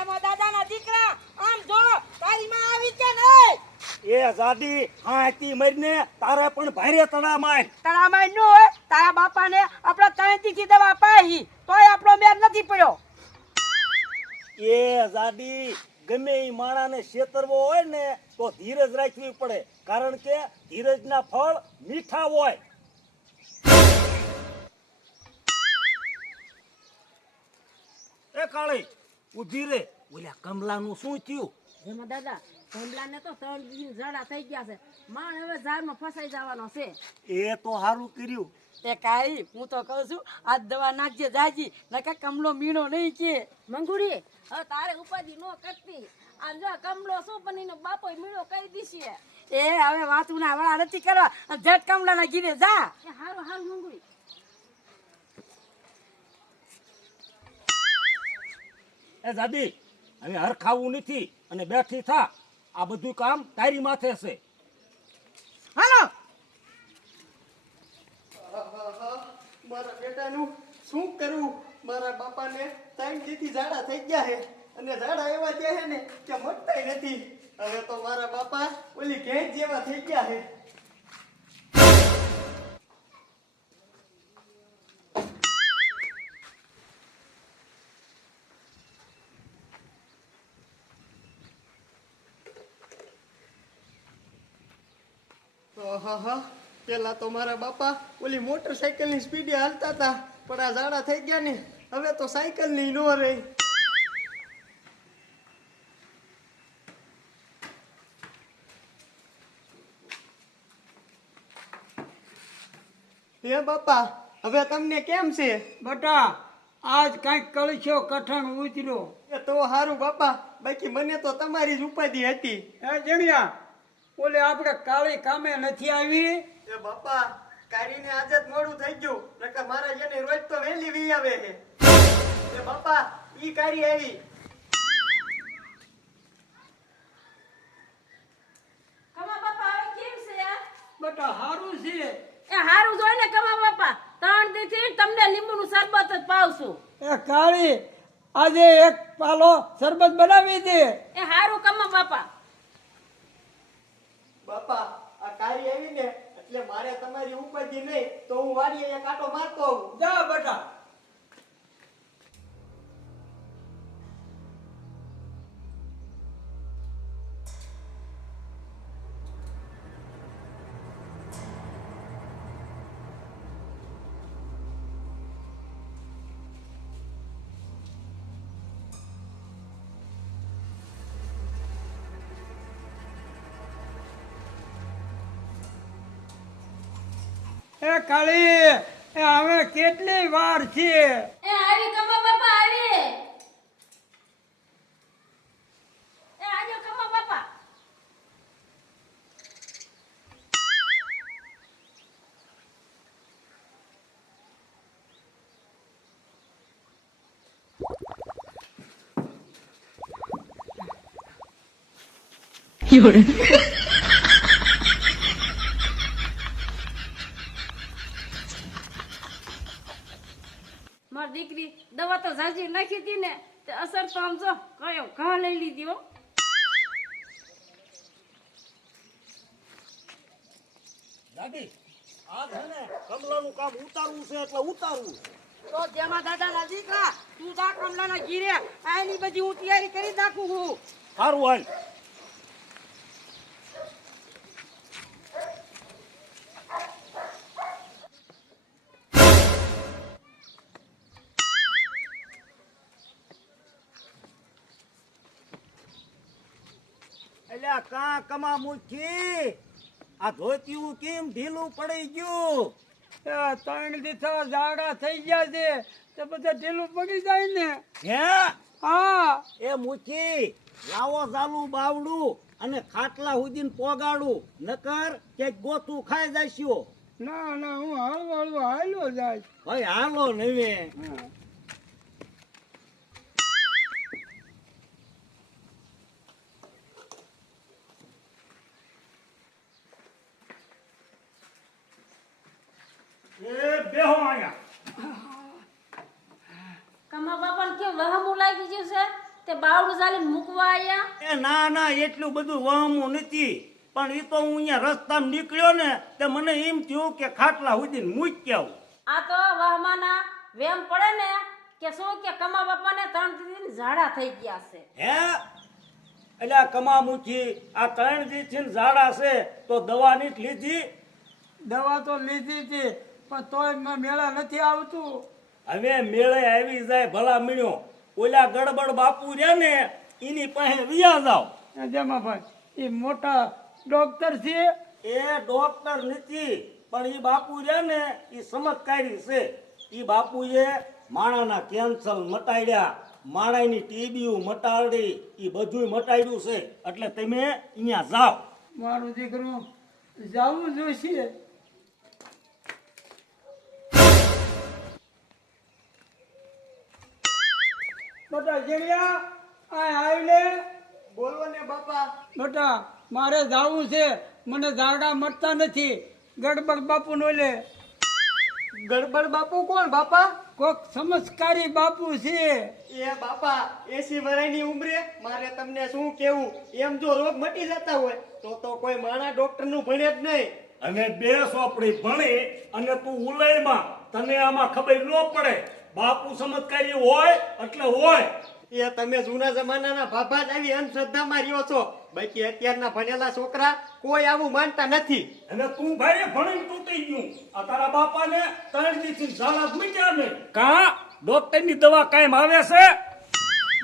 જેમાં દાદાના દીકરા આમ જો તારી માં આવી કે નહીં એ આઝાદી હાથી મરીને તારે પણ ભારે તડા માર તળામાં નો હોય તારા બાપાને આપણા તણેતીથી દવા પાઈ તોય આપણો મેર નથી પડ્યો એ આઝાદી ગમે એ માણાને છેતરવો હોય ને તો ધીરજ રાખવી પડે કારણ કે ધીરજના ફળ મીઠા હોય એ કાળી ઊભી રે ઓલા કમલાનું શું થયું જેમાં દાદા કમલાને તો 3 દિવસ ઝાડા થઈ ગયા છે માણ હવે ઝાડમાં ફસાઈ જવાનો છે એ તો સારું કર્યું એ કાઈ હું તો કહું છું આ દવા નાખજે જાજી નકે કમલો મીણો નહીં કે મંગુડી હવે તારે ઉપાધિ ન કરતી આ જો કમલો શું બનીનો બાપો મીળો કહી દીશે એ હવે વાતુના વાળા નથી કરવા જટ કમલાના ગીરે જા એ હારું હાલ મંગુડી એ દાદી હવે હરખાવું નથી અને બેઠી થા આ બધું કામ તારી માથે છે હાલો મારા બેટાનું શું કરું મારા બાપાને 3 દીથી ઝાડા થઈ ગયા છે અને ઝાડા એવા થયા છે ને કે મટતાય નથી હવે તો મારા બાપા ઓલી ઘેંચ જેવા થઈ ગયા છે પેલા તો મારા બાપા ઓલી મોટરસાઇકલની સ્પીડે હાલતા હતા પણ આ ઝાડા થઈ ગયા ને હવે તો સાયકલ ની નો રહી હે બાપા હવે તમને કેમ છે બટા આજ કઈક કળશો કઠણ ઉતર્યો એ તો સારું બાપા બાકી મને તો તમારી જ ઉપાધિ હતી હે જણિયા ઓલે આપણે કાળી કામે નથી આવી એ બાપા કારીને આજે જ મોડું થઈ ગયું નકર મારા જેને રોજ તો વહેલી વી આવે છે એ બાપા ઈ કારી આવી કમા બાપા હવે કેમ છે બટા હારું છે એ હારું જોઈને કમા બાપા 3 દીથી તમને લીંબુનું શરબત જ પાવશું એ કાળી આજે એક પાલો શરબત બનાવી દે એ હારું કમા બાપા બાપા આ કારી આવી ને એટલે મારે તમારી ઉપાધિ નહીં તો હું વાડીએ એક આટો મારતો આવું જા બટા એ કાળી એ હવે કેટલી વાર છે એ આવી કમા બાપા આવી એ આજો કમા બાપા મારી દીકરી દવા તો ઝાઝી નાખી હતી ને તે અસર તો આમ જો કયો ઘા લઈ લીધી હો દાદી આ છે ને કમલાનું કામ ઉતારવું છે એટલે ઉતારવું તો જેમાં દાદાના દીકરા તું જા કમલાના ગીરે આની બધી હું તૈયારી કરી નાખું હું સારું હાલ અલ્યા કા કમા મુખી આ ધોતિયું કેમ ઢીલું પડી ગયું 3 દીથા ઝાડા થઈ ગયા છે તે બધા ઢીલું પડી જાય ને હે હા એ મુખી લાવો ચાલુ બાવડું અને ખાટલા સુધીને પોગાડું નકર કે ગોતું ખાઈ જાશ્યો ના ના હું હળવો હળવો હાલ્યો જાય ભાઈ હાલો નવે એ બેહો આયા કમા બાપાને કેમ વહમું લાગી ગયું છે તે બાવડું ચાલીને મૂકવા આયા. એ ના ના એટલું બધું વહમું નથી, પણ એ તો હું અહીંયા રસ્તામાં નીકળ્યો ને તે મને એમ થયું કે ખાટલા સુધી મૂકી આવું. આ તો વહમાના વેમ પડે ને કે શું કે કમા બાપાને 3 દીની ઝાડા થઈ ગયા છે. હે એટલે આ કમામુખી આ 3 દિવસથી ઝાડા છે તો દવા નથી લીધી? દવા તો લીધી હતી પણ તોય મેળા નથી આવતું. હવે મેળે આવી જાય ભલા મીણ્યો, ઓલા ગડબડ બાપુ રહ્યા ને એની પાસે વિયા જાવ. જેમાં ભાઈ એ મોટા ડોક્ટર છે. એ ડોક્ટર નથી, પણ એ બાપુ રહ્યા ને એ ચમત્કારી છે. એ બાપુએ માણાના કેન્સર મટાડ્યા, માણાની ટીબી મટાડી, એ બધું મટાડ્યું છે. એટલે તમે અહીંયા જાઓ. મારું દીકરું જવું જોઈશે. બેટા જેડિયા આ આવીને બોલો ને બાપા. બેટા મારે જવું છે, મને ઝાડા મળતા નથી. ગડબડ બાપુ નો લે. ગડબડ બાપુ કોણ બાપા? કોક ચમત્કારી બાપુ છે. એ બાપા 80 વર્ષની ઉંમરે મારે તમને શું કેવું, એમ જો રોગ મટી જતા હોય તો કોઈ માણા ડોક્ટર નું ભણે જ નહીં. અને 2 સોપડી ભણી અને તું ઉલયમાં, તને આમાં ખબર ન પડે. બાપુ ચમત્કારી હોય એટલે હોય. એ તમે જૂના જમાનાના ભાભા જ આવી અંધશ્રદ્ધામાં રહ્યો છો, બાકી અત્યારના ભણેલા છોકરા કોઈ આવું માનતા નથી. અને તું ભાઈ ભણીને તૂટી ગયું. આ તારા બાપાને 3 દિવસથી ઝાડા જ મૂક્યા ને કા ડોક્ટરની દવા કાયમ આવે છે?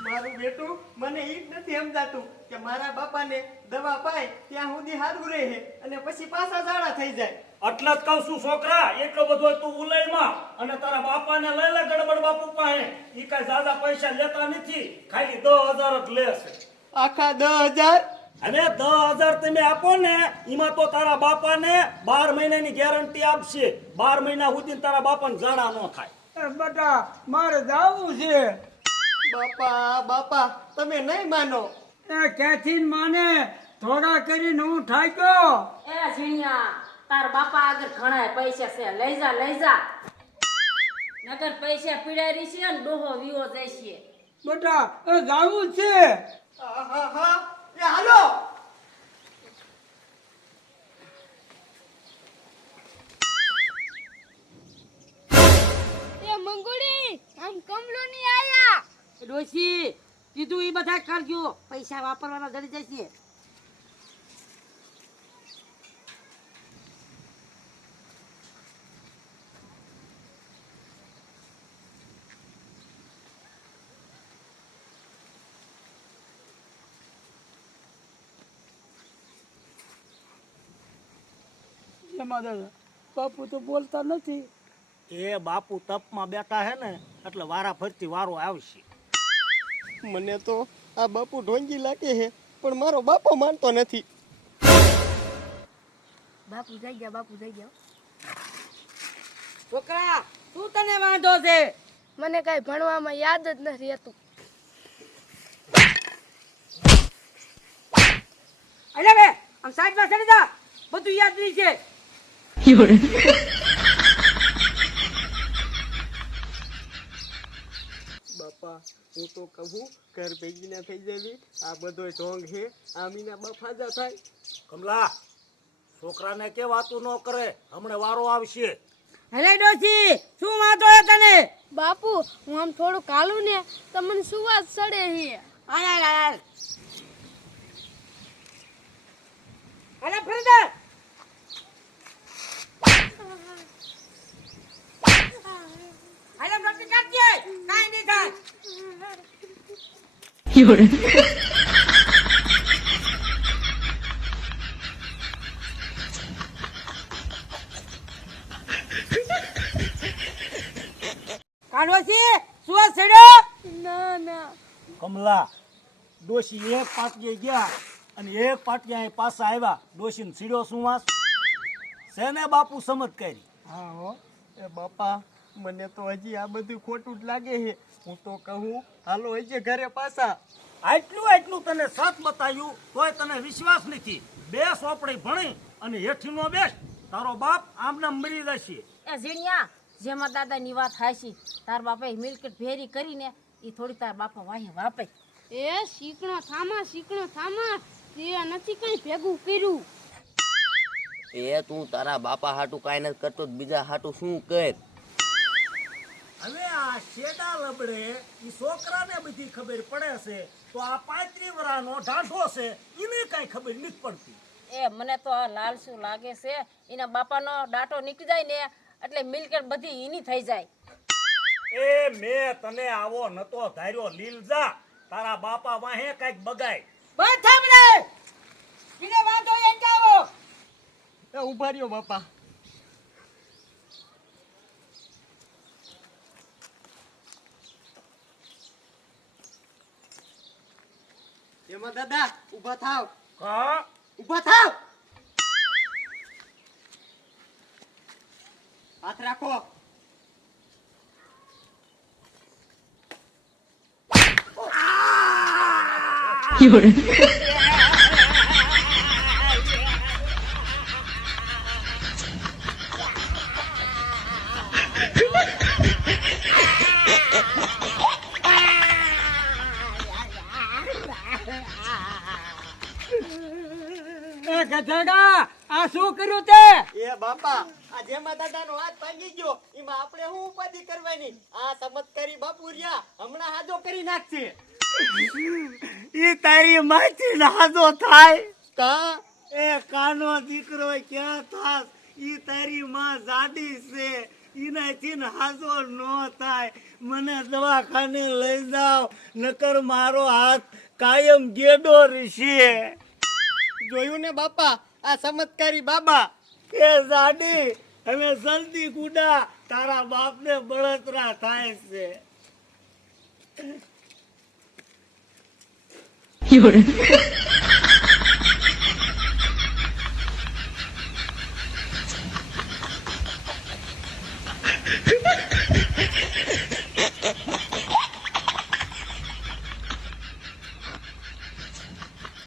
મારું બેટું મને ઈ જ નથી સમજાતું કે મારા બાપાને દવા પાય ત્યાં સુધી સારું રહે અને પછી પાછા ઝાડા થઈ જાય. એટલે જ કહું છું છોકરા, એટલો બધો તું ઉલયમાં અને તારા બાપાને લઈ લે ગડબડ બાપુ પાસે. ઈ કઈ જ્યાદા પૈસા લેતા નથી, ખાલી 10,000 જ લે છે. આખા 10,000? અને 10,000 તમે આપો ને, એમાં તો તારા બાપાને 12 મહિનાની ગેરંટી આપશે. 12 મહિના સુધી તારા બાપાને ઝાડા ન થાય. એ બેટા મારે જવું છે. બાપા બાપા તમે નહીં માનો. એ ક્યાંથી માને? થોડા કરીને હું ઠાક્યો. એ ઝીણિયા, તાર બાપા આગળ ઘણા પૈસા છે, લઈ જા લઈ જા. નગર પૈસા પીડારી છે ને ડોહો વિવો જાય છે. બેટા એ જવું છે. આહાહા. એ હાલો. એ મંગુડી આમ કમલો ની આયા. ડોશી કીધું એ બધા કરજો, પૈસા વાપરવાના જડી જશે. એમાં દાદા બાપુ તો બોલતા નથી. એ બાપુ તપમાં બેઠા હે ને એટલે વારા ફરતી વારો આવશે. મને તો આ બાપુ ઢોંગી લાગે છે, પણ મારો બાપો માનતો નથી. બાપુ જઈ ગયા, બાપુ જઈ ગયા. છોકરા શું તને વાંધો છે? મને કઈ ભણવામાં યાદ જ નથી રહેતું. અરે બે આમ સાઈડમાં ચડી જા, બધું યાદ નહીં છે. બાપા હું તો કહું ઘર ભેગી ના થઈ જવી, આ બધો ઢોંગ છે, આમીના બાપ ફાજા થાય. કમલા, છોકરાને કે વાતું ન કરે, હમણાં વારો આવશે. અરે ડોશી શું વાંધો છે તને? બાપુ હું આમ થોડું કાલું ને તો મને સુવાસ ચડે છે. અરે ફરીદા અરે ડોશી કાઢજે, કાઈ નહીં થાય. કાઢોશી શું છેડ્યો? ના ના કમલા, ડોશી એક પાટિયે ગયા અને એક પાટિયા અહીં પાછા આવ્યા. ડોશીને સીડ્યો શું વાસ છે ને બાપુ સમજ કરી. હા હો. એ બાપા મને તો હજી આ બધું ખોટું જ લાગે છે. હું તો કહું હાલો હજી ઘરે પાછા. આટલું તને સત બતાવ્યું તોય તને વિશ્વાસ નથી. 2 સોપડી ભણી અને હેઠીનો બેસ, તારો બાપ આમને મરી જશે. એ ઝીણિયા, જેમાં દાદાની વાત હાચી, તાર બાપાએ મિલકત ભેરી કરીને એ થોડી તાર બાપા વાહે વાપે. એ શીકણો થામા તે નથી કઈ ભેગું કર્યું. એ તું તારા બાપા હાટું કાંઈ નથી કરતો તો બીજા હાટું શું કર? હવે આ શેડા લબડે ઈ છોકરાને બધી ખબર પડે છે તો આ 35 વર્ષનો ઢાઢો છે એને કઈ ખબર નથી પડતી. એ મને તો આ લાલસુ લાગે છે, એના બાપાનો ડાટો નીકળી જાય ને એટલે મિલકત બધી એની થઈ જાય. એ મેં તને આવો નતો ધાર્યો લીલજા, તારા બાપા વાહે કઈક બગાય. બંધ થાંભલે કિને વાંધો એ જાવો. એ ઊભા રહ્યો બાપા. એમાં દાદા ઊભા થાવ, હા ઊભા થાવ. હાથ રાખો. એ ગધેડા આ શું કર્યું તે? એ બાપા આ જેમાં દાદાનો હાથ ભાંગી ગયો એમાં આપણે શું ઉપાધિ કરવાની? આ ચમત્કારી બાપુ રહ્યા હમણાં હાજો કરી નાખશે. ઈ તારી માથી નાજો થાય કા એ કાનો દીકરો ક્યાં થાસ? ઈ તારી માં જાડી છે, ઈનાથી હાજો નો થાય. મને દવાખાને લઈ જાવ નકર મારો હાથ કાયમ ગેડો રહેશે. જોયું ને બાપા આ ચમત્કારી બાબા. એ જાડી હવે જલ્દી ગુડા, તારા બાપને બળતરા થાય છે.